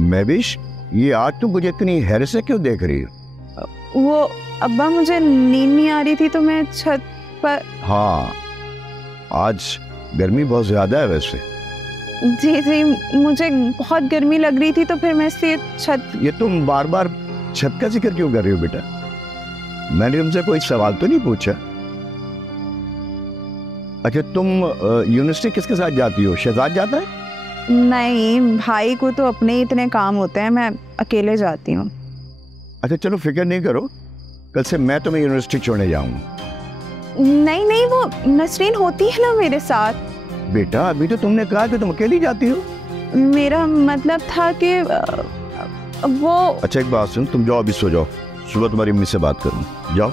महविश, ये आज तुम मुझे इतनी हैरत से क्यों देख रही हो? वो अब्बा, मुझे नींद नहीं आ रही थी तो मैं छत पर। हाँ, आज गर्मी बहुत ज्यादा है वैसे। जी जी, मुझे बहुत गर्मी लग रही थी तो फिर मैं इसलिए छत। ये तुम बार बार छत का जिक्र क्यों कर रही हो बेटा? मैंने तुमसे कोई सवाल तो नहीं पूछा। अच्छा, तुम यूनिवर्सिटी किसके साथ जाती हो? शहजाद जाता है? नहीं, भाई को तो अपने ही इतने काम होते हैं, मैं अकेले जाती हूँ। अच्छा चलो, फिक्र नहीं करो, कल से मैं तुम्हें यूनिवर्सिटी छोड़ने जाऊंगा। नहीं नहीं, वो नसरीन होती है ना मेरे साथ। बेटा, अभी तो तुमने कहा कि तुम अकेली जाती हो। मेरा मतलब था कि वो। अच्छा एक बात सुन, तुम जाओ अभी सो जाओ, सुबह तुम्हारी अम्मी से बात करूँ, जाओ।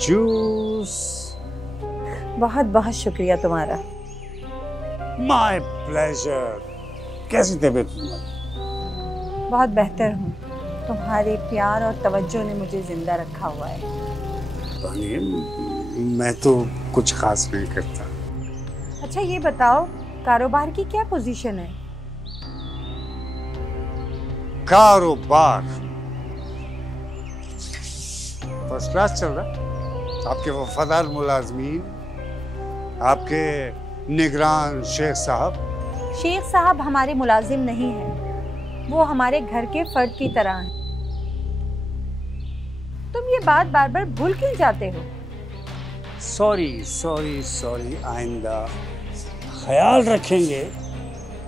जूस। बहुत बहुत शुक्रिया तुम्हारा। My pleasure. कैसी तबीयत तुम्हारी? बहुत बेहतर हूँ, तुम्हारे प्यार और तवज्जो ने मुझे जिंदा रखा हुआ है। मैं तो कुछ खास नहीं करता। अच्छा ये बताओ, कारोबार की क्या पोजीशन है? कारोबार फर्स्ट क्लास चल रहा। आपके वफादार मुलाजमीन, आपके निगरान शेख साहब। शेख साहब हमारे मुलाजिम नहीं हैं, वो हमारे घर के फर्द की तरह हैं। तुम ये बात बार बार भूल क्यों जाते हो? सॉरी सॉरी सॉरी, आइंदा ख्याल रखेंगे।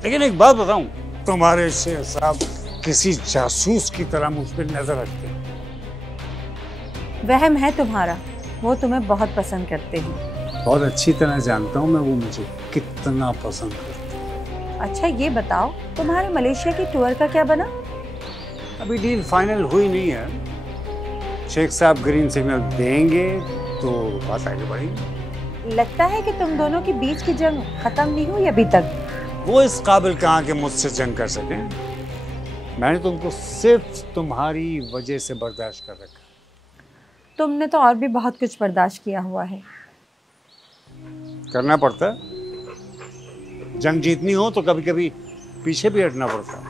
लेकिन एक बात बताऊं, तुम्हारे शेख साहब किसी जासूस की तरह मुझ पर नजर रखते हैं। वहम है तुम्हारा, वो तुम्हें बहुत पसंद करते हैं। बहुत अच्छी तरह जानता हूँ मैं वो मुझे कितना पसंद करते हैं। अच्छा ये बताओ, तुम्हारे मलेशिया की टूर का क्या बना? अभी डील फाइनल हुई नहीं है। शेख साहब ग्रीन सिग्नल देंगे तो बात आगे बढ़ेगी। लगता है कि तुम दोनों के बीच की जंग खत्म नहीं हुई अभी तक। वो इस काबिल कहाँ के मुझसे जंग कर सके। मैंने तुमको सिर्फ तुम्हारी वजह से बर्दाश्त कर रखा। तुमने तो और भी बहुत कुछ बर्दाश्त किया हुआ है। करना पड़ता है, जंग जीतनी हो तो कभी कभी पीछे भी हटना पड़ता है।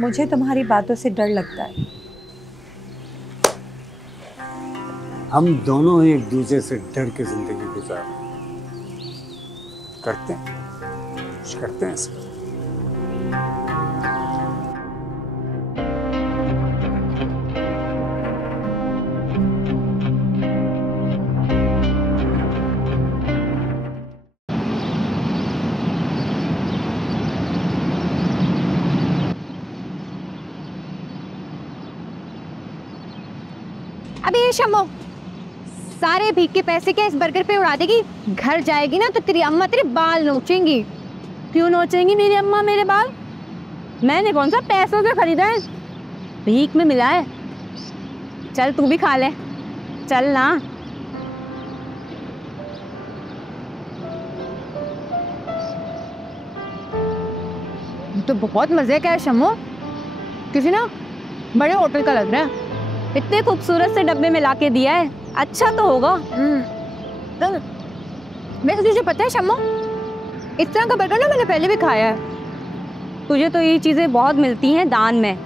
मुझे तुम्हारी बातों से डर लगता है। हम दोनों ही एक दूसरे से डर के जिंदगी गुजार करते हैं इसका। अबे ये शम्मो, सारे भीख के पैसे क्या इस बर्गर पे उड़ा देगी? घर जाएगी ना तो तेरी अम्मा तेरे बाल नोचेंगी। क्यों नोचेंगी मेरी अम्मा मेरे बाल? मैंने कौन सा पैसों से खरीदा है, भीख में मिला है। चल तू भी खा ले, चल ना। तो बहुत मजे का है शम्मो, किसी ना बड़े होटल का लग रहा है। इतने खूबसूरत से डब्बे में लाके दिया है, अच्छा तो होगा। वैसे तुझे पता है शम्मो, इस तरह का बर्गर ना मैंने पहले भी खाया है। तुझे तो ये चीज़ें बहुत मिलती हैं दान में,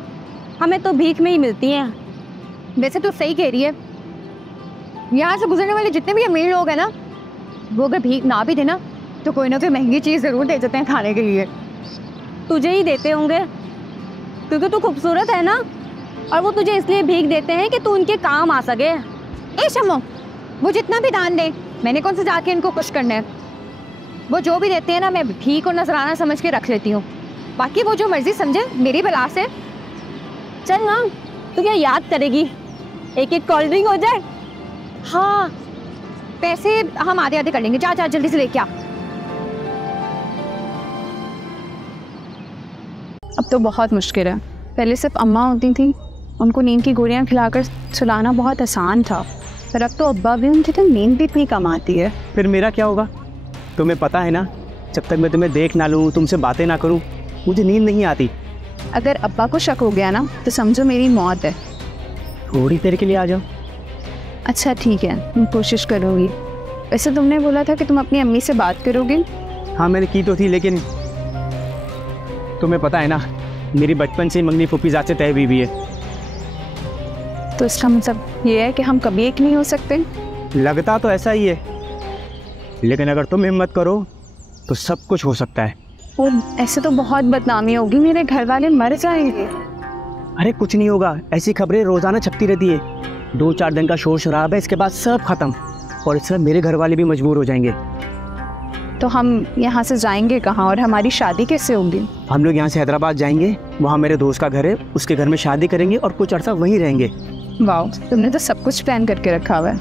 हमें तो भीख में ही मिलती हैं। वैसे तो सही कह रही है, यहाँ से गुजरने वाले जितने भी अमीर लोग हैं ना, वो अगर भीख ना भी देना तो कोई ना कोई महंगी चीज़ ज़रूर दे देते हैं खाने के लिए। तुझे ही देते होंगे, क्योंकि तू खूबसूरत है ना, और वो तुझे इसलिए भीख देते हैं कि तू उनके काम आ सके। ए शम्मो, वो जितना भी दान दे, मैंने कौन से जाके इनको खुश करना है। वो जो भी देते हैं ना, मैं भीख और नजराना समझ के रख लेती हूँ। बाकी वो जो मर्जी समझे, मेरी बला से। चल ना, तू क्या याद करेगी, एक एक कोल्ड ड्रिंक हो जाए। हाँ, पैसे हम आधे आधे कर लेंगे। जा जा जल्दी से लेके आ। अब तो बहुत मुश्किल है। पहले सिर्फ अम्मा होती थी, उनको नींद की गोलियां खिलाकर सुलाना बहुत आसान था, पर अब तो अब्बा भी, उनकी तो नींद भी इतनी कम आती है। फिर मेरा क्या होगा? तुम्हें पता है ना, जब तक मैं तुम्हें देख ना लूँ, तुमसे बातें ना करूँ, मुझे नींद नहीं आती। अगर अब्बा को शक हो गया ना, तो समझो मेरी मौत है। थोड़ी देर के लिए आ जाओ। अच्छा ठीक है, मैं कोशिश करूँगी। वैसे तुमने बोला था कि तुम अपनी अम्मी से बात करोगे। हाँ मैंने की तो थी, लेकिन तुम्हें पता है ना, मेरी बचपन से मंगनी फूफीजात से तय हुई है। तो इसका मतलब ये है कि हम कभी एक नहीं हो सकते। लगता तो ऐसा ही है, लेकिन अगर तुम हिम्मत करो तो सब कुछ हो सकता है। वो ऐसे तो बहुत बदनामी होगी, मेरे घर वाले मर जाएंगे। अरे कुछ नहीं होगा, ऐसी खबरें रोज़ाना छपती रहती है। 2-4 दिन का शोर शराब है, इसके बाद सब खत्म, और इससे मेरे घर वाले भी मजबूर हो जाएंगे। तो हम यहाँ से जाएंगे कहाँ, और हमारी शादी कैसे होगी? हम लोग यहाँ से हैदराबाद जाएंगे, वहाँ मेरे दोस्त का घर है, उसके घर में शादी करेंगे और कुछ अर्सा वहीं रहेंगे। वाह, तुमने तो सब कुछ प्लान करके रखा हुआ है।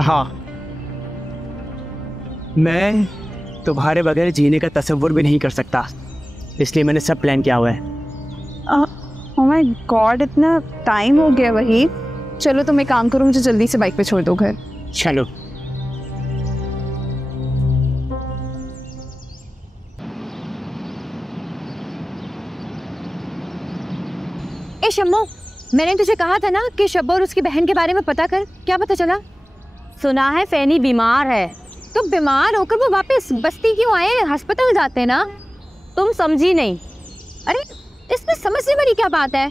हाँ, मैं तुम्हारे बगैर जीने का तसव्वुर भी नहीं कर सकता, इसलिए मैंने सब प्लान किया हुआ है। ओह माय गॉड, इतना टाइम हो गया। वही चलो, तुम एक काम करो, मुझे जल्दी से बाइक पे छोड़ दो घर। चलो। ए शम्मो, मैंने तुझे कहा था ना कि शब्बो और उसकी बहन के बारे में पता कर। क्या पता चला? सुना है फैनी बीमार है। तो बीमार होकर वो वापस बस्ती क्यों आए? अस्पताल जाते ना। तुम समझी नहीं। अरे इसमें समझने वाली क्या बात है?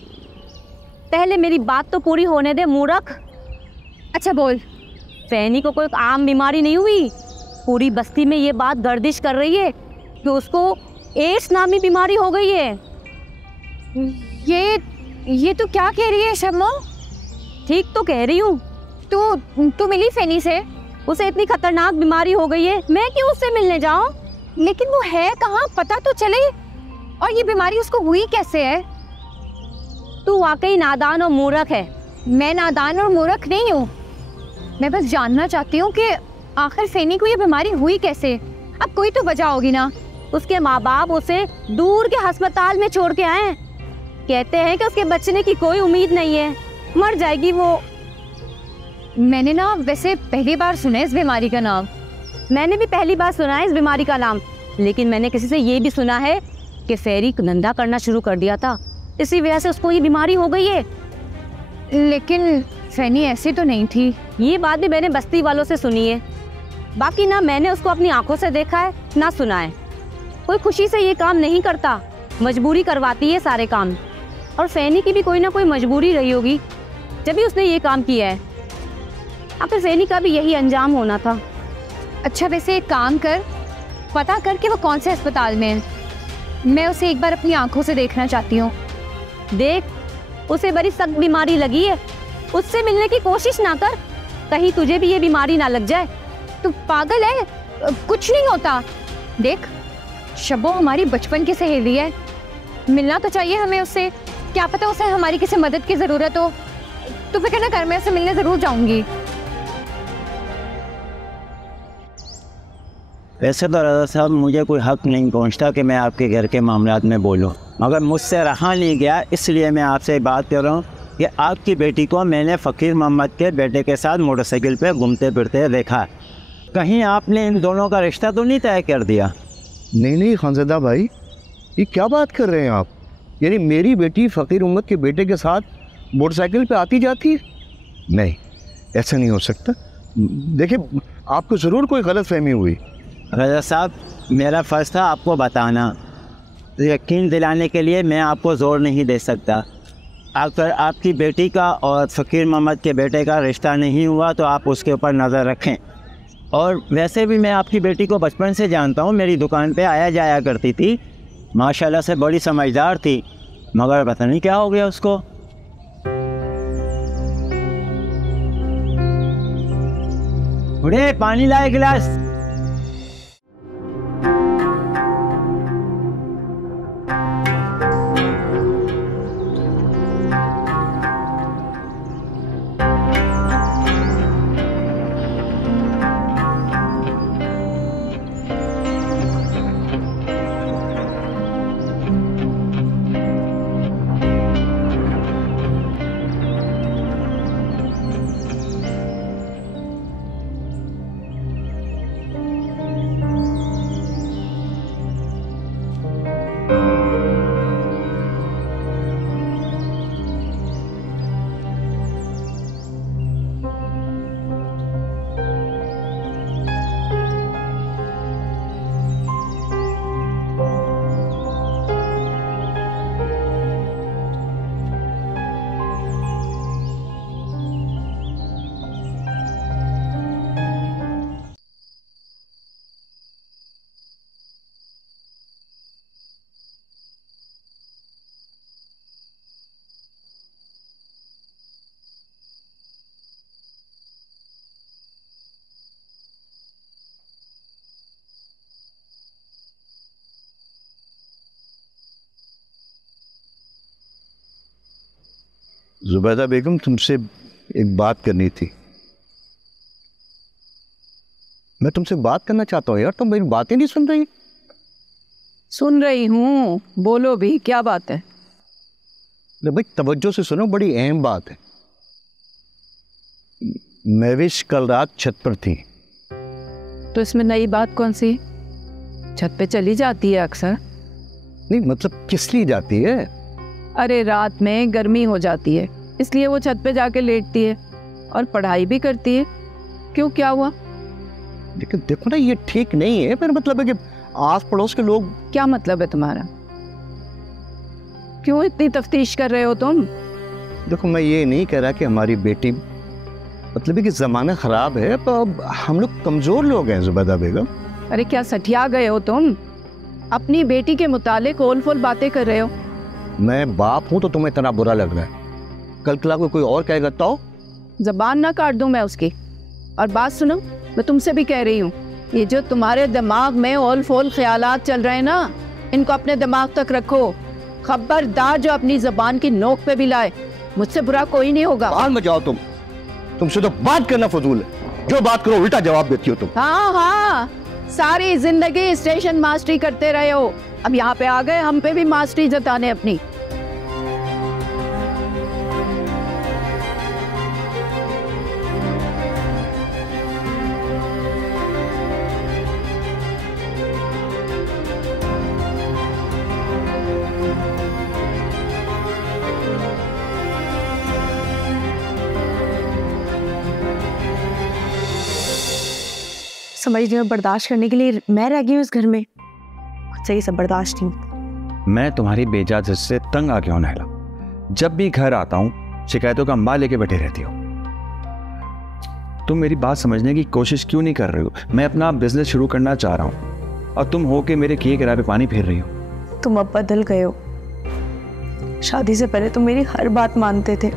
पहले मेरी बात तो पूरी होने दे मूर्ख। अच्छा बोल। फैनी को कोई आम बीमारी नहीं हुई, पूरी बस्ती में ये बात गर्दिश कर रही है कि उसको एड्स नामी बीमारी हो गई है। ये तू क्या कह रही है शम्मो? ठीक तो कह रही हूँ। तू मिली फैनी से? उसे इतनी खतरनाक बीमारी हो गई है, मैं क्यों उससे मिलने जाऊं? लेकिन वो है कहाँ, पता तो चले। और ये बीमारी उसको हुई कैसे है? तू वाकई नादान और मूर्ख है। मैं नादान और मूर्ख नहीं हूँ, मैं बस जानना चाहती हूँ कि आखिर फैनी को ये बीमारी हुई कैसे। अब कोई तो वजह होगी ना। उसके माँ बाप उसे दूर के अस्पताल में छोड़ के आए, कहते हैं कि उसके बचने की कोई उम्मीद नहीं है, मर जाएगी वो। मैंने ना वैसे पहली बार सुना है इस बीमारी का नाम। मैंने भी पहली बार सुना है इस बीमारी का नाम, लेकिन मैंने किसी से ये भी सुना है कि फेरी धंधा करना शुरू कर दिया था, इसी वजह से उसको ये बीमारी हो गई है। लेकिन फैनी ऐसी तो नहीं थी। ये बात भी मैंने बस्ती वालों से सुनी है। बाकी ना मैंने उसको अपनी आंखों से देखा है ना सुना है। कोई खुशी से ये काम नहीं करता, मजबूरी करवाती है सारे काम। और फैनी की भी कोई ना कोई मजबूरी रही होगी जब भी उसने ये काम किया है। आखिर फैनी का भी यही अंजाम होना था। अच्छा वैसे एक काम कर, पता कर कि वो कौन से अस्पताल में है। मैं उसे एक बार अपनी आंखों से देखना चाहती हूँ। देख, उसे बड़ी सख्त बीमारी लगी है, उससे मिलने की कोशिश ना कर, कहीं तुझे भी ये बीमारी ना लग जाए। तू पागल है? कुछ नहीं होता। देख, शब्बो हमारी बचपन की सहेली है, मिलना तो चाहिए हमें उससे। क्या पता उसे हमारी किसी मदद की ज़रूरत हो। तू फिक्र ना कर, मैं उससे मिलने ज़रूर जाऊंगी। वैसे तो रज़ा साहब मुझे कोई हक़ नहीं पहुंचता कि मैं आपके घर के मामलात में बोलूं, मगर मुझसे रहा नहीं गया, इसलिए मैं आपसे बात कर रहा हूं कि आपकी बेटी को मैंने फ़कीर मोहम्मद के बेटे के साथ मोटरसाइकिल पे घूमते फिरते देखा। कहीं आपने इन दोनों का रिश्ता तो नहीं तय कर दिया? नहीं खानज़दा भाई, ये क्या बात कर रहे हैं आप? यानी मेरी बेटी फ़कीर मोहम्मद के बेटे के साथ मोटरसाइकिल पे आती जाती है? नहीं, ऐसा नहीं हो सकता। देखिए, आपको ज़रूर कोई गलतफहमी हुई। रज़ा साहब, मेरा फ़र्ज़ था आपको बताना, यकीन दिलाने के लिए मैं आपको ज़ोर नहीं दे सकता। अगर आपकी बेटी का और फ़कीर मोहम्मद के बेटे का रिश्ता नहीं हुआ तो आप उसके ऊपर नज़र रखें। और वैसे भी मैं आपकी बेटी को बचपन से जानता हूँ, मेरी दुकान पे आया जाया करती थी, माशाल्लाह से बड़ी समझदार थी। मगर पता नहीं क्या हो गया उसको। बूढ़े पानी लाए गिलास। जुबैदा बेगम, तुमसे एक बात करनी थी। मैं तुमसे बात करना चाहता हूँ यार, तुम मेरी बातें नहीं सुन रही। सुन रही हूँ, बोलो भी, क्या बात है? भाई तवज्जो से सुनो, बड़ी अहम बात है। महविश कल रात छत पर थी। तो इसमें नई बात कौन सी? छत पे चली जाती है अक्सर। नहीं मतलब किस लिए जाती है? अरे रात में गर्मी हो जाती है, इसलिए वो छत पे जाके लेटती है और पढ़ाई भी करती है। क्यों, क्या हुआ? लेकिन देखो ना, ये ठीक नहीं है। मेरा मतलब है कि आस पड़ोस के लोग। क्या मतलब है तुम्हारा? क्यों इतनी तफ्तीश कर रहे हो तुम? देखो, मैं ये नहीं कह रहा कि हमारी बेटी, मतलब है कि जमाना खराब है, तो अब हम लोग कमजोर लोग हैं जुबैदा बेगम। अरे क्या सठिया गए हो तुम? अपनी बेटी के मुतालिक ओल फोल बातें कर रहे हो। मैं बाप हूं तो तुम्हें इतना बुरा लग रहा है। कल कला को कोई और कहेगा तो? जबान ना काट दूं मैं उसकी। और बात सुनो, मैं तुमसे भी कह रही हूँ, ये जो तुम्हारे दिमाग में ओल फोल ख्यालात चल रहे हैं ना, इनको अपने दिमाग तक रखो। खबरदार जो अपनी जबान की नोक पे भी लाए, मुझसे बुरा कोई नहीं होगा। बाहर में जाओ तुमसे तो बात करना फजूल है। जो बात करो उल्टा जवाब देती हो तुम। हाँ हाँ, सारी जिंदगी स्टेशन मास्टरी करते रहे हो, अब यहाँ पे आ गए हम पे भी मास्टरी जताने अपनी। समझ रही हूँ, बर्दाश्त करने के लिए मैं रह गई हूँ इस घर में। सही सब बर्दाश्त नहीं। मैं तुम्हारी बेइज्जती से तंग आ गया हूं नहला। जब भी घर आता हूँ शिकायतों का अंबार लेके बैठे रहती हो। तुम मेरी बात समझने की कोशिश क्यों नहीं कर रही हो? मैं अपना बिजनेस शुरू करना चाह रहा हूँ और तुम हो के मेरे किए किराए पे पानी फेर रही हो। तुम अब बदल गए हो। शादी से पहले तुम मेरी हर बात मानते थे,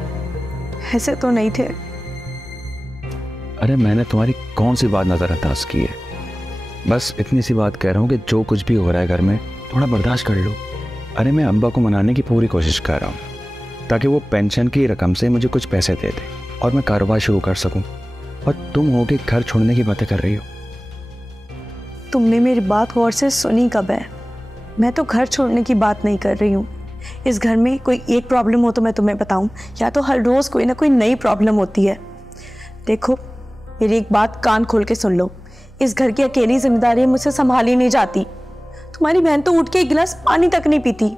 ऐसे तो नहीं थे। अरे मैंने तुम्हारी कौन सी बात नजरअंदाज की है? बस इतनी सी बात कह रहा हूँ कि जो कुछ भी हो रहा है घर में थोड़ा बर्दाश्त कर लो। अरे मैं अब्बा को मनाने की पूरी कोशिश कर रहा हूँ ताकि वो पेंशन की रकम से मुझे कुछ पैसे दे दे और मैं कारोबार शुरू कर सकूँ। और तुम हो के घर छोड़ने की बातें कर रही हो। तुमने मेरी बात गौर से सुनी कब है? मैं तो घर छोड़ने की बात नहीं कर रही हूँ। इस घर में कोई एक प्रॉब्लम हो तो मैं तुम्हें बताऊँ, या तो हर रोज़ कोई ना कोई नई प्रॉब्लम होती है। देखो, मेरी एक बात कान खोल के सुन लो, इस घर की अकेली जिम्मेदारी मुझसे संभाली नहीं जाती। तुम्हारी बहन तो उठ के एक गिलास पानी तक नहीं पीती।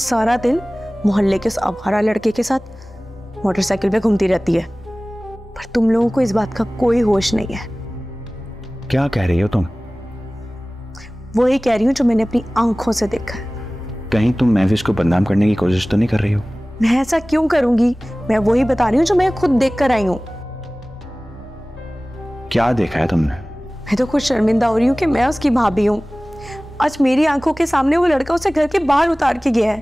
सारा दिन मोहल्ले के उस आवारा लड़के के साथ मोटरसाइकिल पे घूमती रहती है, पर तुम लोगों को इस बात का कोई होश नहीं है। क्या कह रही हो तुम? वो ही कह रही हूँ जो मैंने अपनी आंखों से देखा है। कहीं तुम महविश को बदनाम करने की कोशिश तो नहीं कर रही हो? मैं ऐसा क्यों करूंगी? मैं वही बता रही हूँ जो मैं खुद देख कर आई हूँ। क्या देखा है तुमने? मैं तो खुद शर्मिंदा हो रही हूँ कि मैं उसकी भाभी हूँ। आज मेरी आंखों के सामने वो लड़का उसे घर के बाहर उतार के गया है।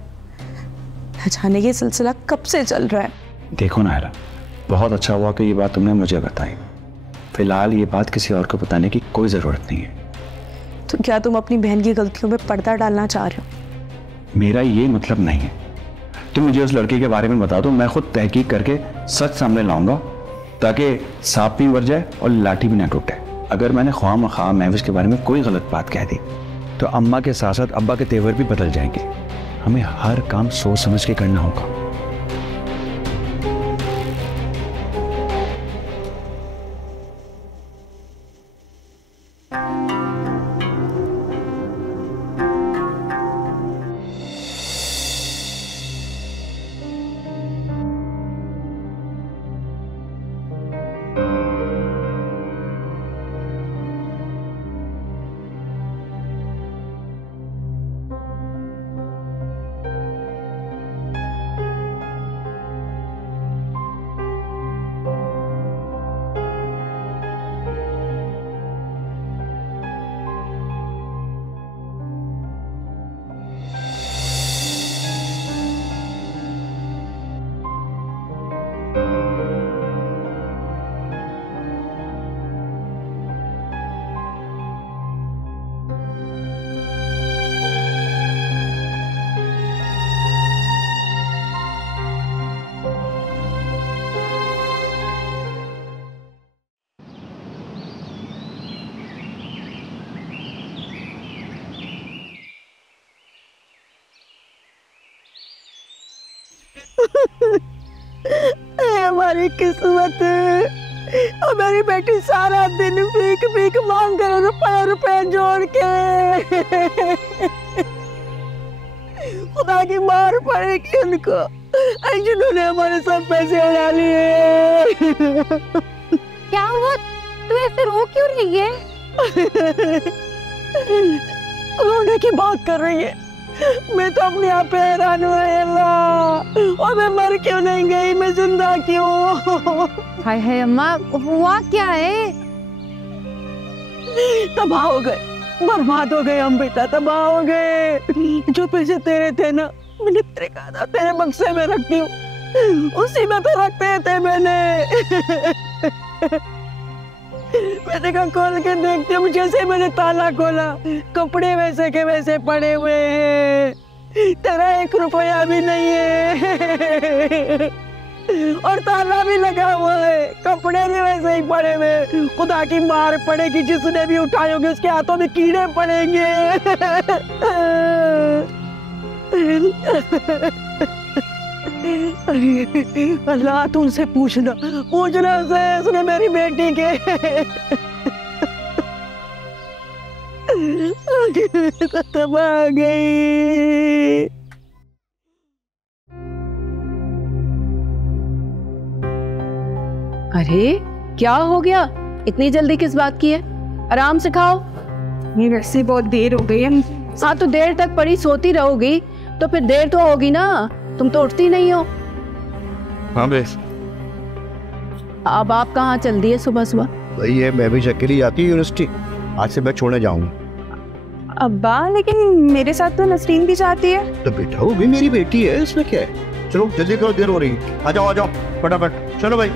न जाने ये सिलसिला कब से चल रहा है। देखो नायरा, बहुत अच्छा हुआ कि ये बात तुमने मुझे बताई। फिलहाल ये बात किसी और को बताने की कोई ज़रूरत नहीं है। तो क्या तुम अपनी बहन की गलतियों पे पर्दा डालना चाह रहे हो? मेरा ये मतलब नहीं है। तुम मुझे उस लड़के के बारे में बता दो, मैं खुद तहकीक करके सच सामने लाऊंगा, ताकि सांप भी मर जाए और लाठी भी ना टूटे। अगर मैंने ख्वाह महविश के बारे में कोई गलत बात कह दी तो अम्मा के साथ साथ अब्बा के तेवर भी बदल जाएंगे। हमें हर काम सोच समझ के करना होगा। हमारी किस्मत, हमारी बेटी सारा दिन भीख भीख मांग कर रुपए जोड़ के खुदा की मार पड़ेगी उनको, जिन्होंने हमारे सब पैसे उड़ा लिए। क्या हुआ? तू ऐसे रो क्यों रही है? रोने की बात कर रही है? मैं तो अपने आप पे हैरान हूँ अल्लाह, और मैं मर क्यों नहीं गई, मैं जिंदा क्यों? हाय हाय अम्मा, हुआ क्या है? तबाह हो गए, बर्बाद हो गए हम बेटा, तबाह हो गए। जो पैसे तेरे थे ना, मैंने तेरे कहा था तेरे बक्से में रखती हूँ, उसी में तो रखते थे मैंने। मैंने कहा खोल के देखती हूँ, जैसे मैंने ताला खोला कपड़े वैसे के वैसे पड़े हुए हैं, तेरा 1 रुपया भी नहीं है और ताला भी लगा हुआ है, कपड़े भी वैसे ही पड़े हुए। खुदा की मार पड़ेगी, जिसने भी उठाए होंगे उसके हाथों में कीड़े पड़ेंगे। अल्लाह तू उनसे पूछना उसे, उसने मेरी बेटी के तबाह गई। अरे क्या हो गया, इतनी जल्दी किस बात की है? आराम से खाओ। ये वैसे बहुत देर हो गई है। हाँ तो देर तक पड़ी सोती रहोगी तो फिर देर तो होगी ना, तुम तो उठती नहीं हो। हाँ बेस। अब आप कहाँ चल दिए सुबह सुबह? भाई ये मैं भी अकेली जाती है यूनिवर्सिटी, आज से मैं छोड़ने जाऊंगा। अब्बा लेकिन मेरे साथ तो नसरीन भी जाती है। तो बेटा वो भी मेरी बेटी है, इसमें क्या है? चलो जल्दी करो, देर हो रही है। आ जाओ फटाफट, चलो भाई।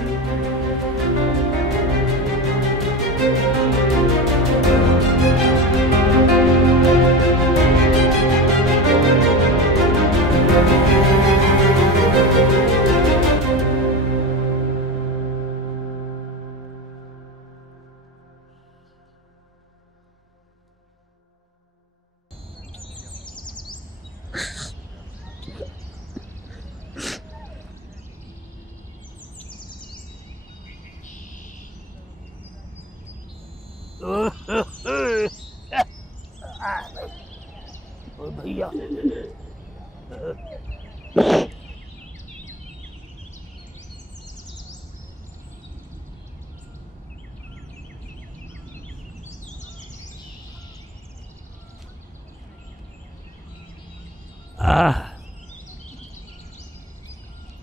भैया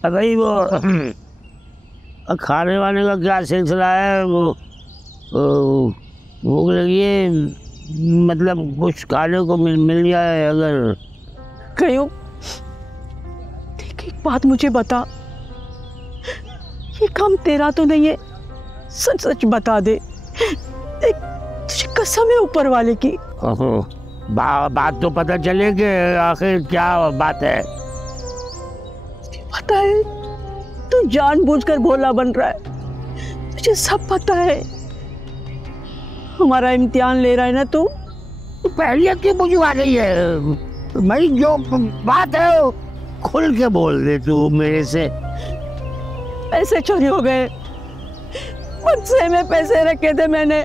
भाई वो खाने वाने का क्या सिलसिला है? वो भूख लगी है, मतलब कुछ खाने को मिल जाए अगर। कहीं देख एक बात मुझे बता, ये काम तेरा तो नहीं है, सच सच बता दे। देख तुझे कसम है ऊपर वाले की। बात तो पता चले कि आखिर क्या बात है। पता है तू जानबूझकर भोला बन रहा है, तुझे सब पता है। हमारा इम्तिहान ले रहा है ना तू, पहले क्यों बुझवा रही है? भाई जो बात है खुल के बोल दे तू मेरे से। पैसे चोरी हो गए, बक्से में पैसे रखे थे मैंने,